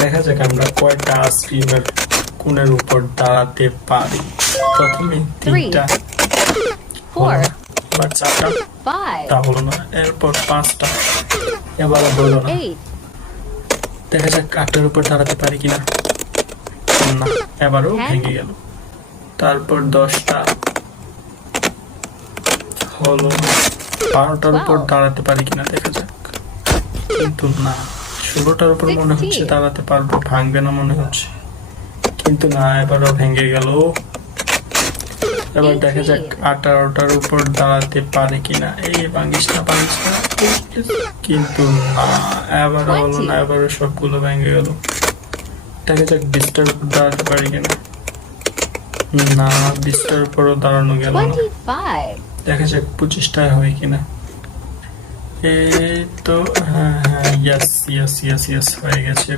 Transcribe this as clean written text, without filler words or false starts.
দেখা যাক আমরা কয়টা আইসক্রিমের কোণের উপর দাঁড়াতে পারি। প্রথমে 3টা, 4, এবার 4টা, 5, তা হলো না। এরপর 5টা, এবার হলো না। 8, দেখা যাক 8টার উপর দাঁড়াতে পারি কিনা। না, এবারও ভেঙে গেল। তারপর 10টা, হলো না। 12টার উপর দাঁড়াতে পারি কিনা দেখা যাক, কিন্তু না। 16টার উপর মনে হচ্ছে দাঁড়াতে পারবো, ভাঙবে না মনে হচ্ছে, কিন্তু না, এবারও ভেঙে গেল। এবার দেখা যাক 18টার উপর দাঁড়াতে পারে কিনা। এই ভাঙিস না, কিন্তু না, এবারও হলো না, এবারও সবগুলো ভেঙে গেল। দেখা যাক 20টার উপর দাঁড়াতে পারি কিনা। না, 20টার উপরও দাঁড়ানো গেল না। 25, দেখা যাক 25টায় হয় কিনা। এই তো, হ্যাঁ হ্যাঁ, ইয়েস ইয়েস ইয়েস ইয়েস, হয়ে গেছে